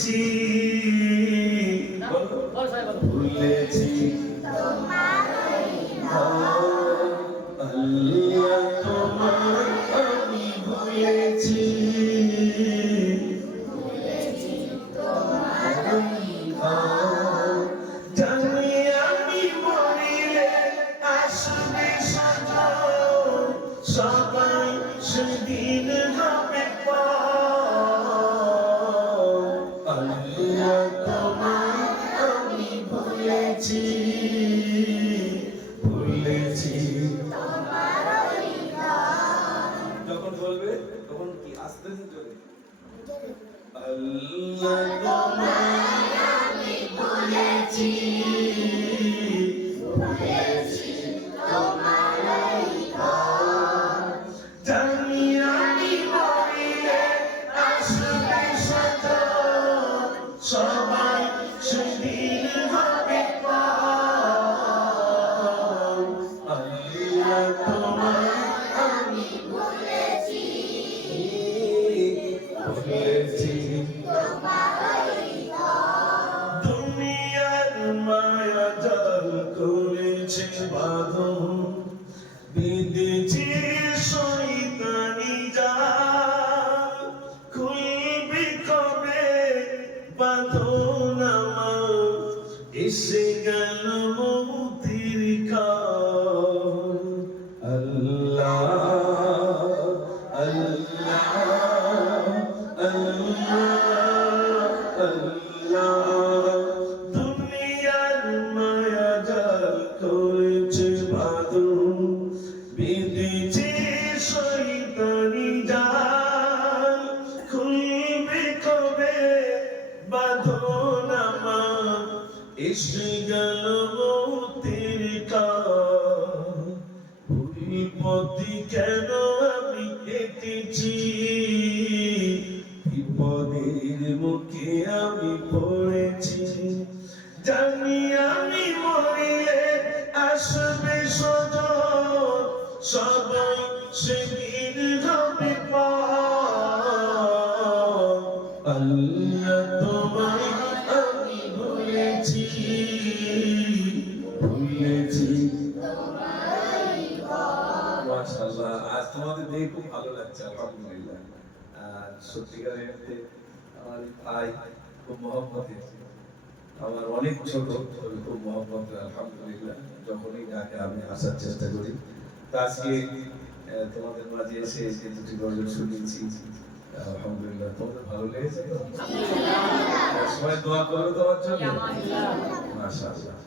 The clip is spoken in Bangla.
ভুলেছি ভুলেছি আল্লাহ তোমায় আমি ভুলেছি জানি আমি মরিলে আসবে সাজন সবাই সেদিন হবে আল্লাহ তোমায় আমি ভুলেছি ভুলেছি যখন বলবে তখন কি আস্তে জোরে আল্লাহ তোমায় আমি ভুলেছি ভুলেছি তোমায় জানি আমি মরিলে আসবে সাজন সবাই সেদিন হবে আল্লাহ তোমায় আমি ভুলেছি ভুলেছি দুনিয়ার মায়া জাল করেছে বাঁধন বিদেছি শয়তানি জাল খুলবি কবে বাঁধন আমার এসে গেল মৌতির কাল আল্লাহ আল্লাহ আল্লাহ দুনিয়ার মায়া জাল করেছে বাঁধন বিদেছি শয়তানি জাল খুলবে কবে বাঁধন আমার এসে গেল মৌতির কাল ভুল পথে কেন আমি হেঁটেছি বিপদের মুখে আমি পড়েছি জানি আমি মরিলে আসবে সজন সবাই সেদিন হবে আল্লাহ তোমায় আমি ভুলেছি ভুলেছি মাশাআল্লাহ আজ তোমাদের দেখে খুব ভালো লাগছে আলহামদুলিল্লাহ আর সত্যিকারের অর্থে আমার ভাই খুব মহব্বতের আমার অনেক ছোট খুব মহব্বতের আলহামদুলিল্লাহ যখনই ডাকে আমি আসার চেষ্টা করি তো আজকে তোমাদের মাঝে এসে যে দুটি গজল শুনিয়েছি আলহামদুলিল্লাহ তোমাদের ভালো লেগেছে সবাই দোয়া করো তোমার জন্য মাশাআল্লাহ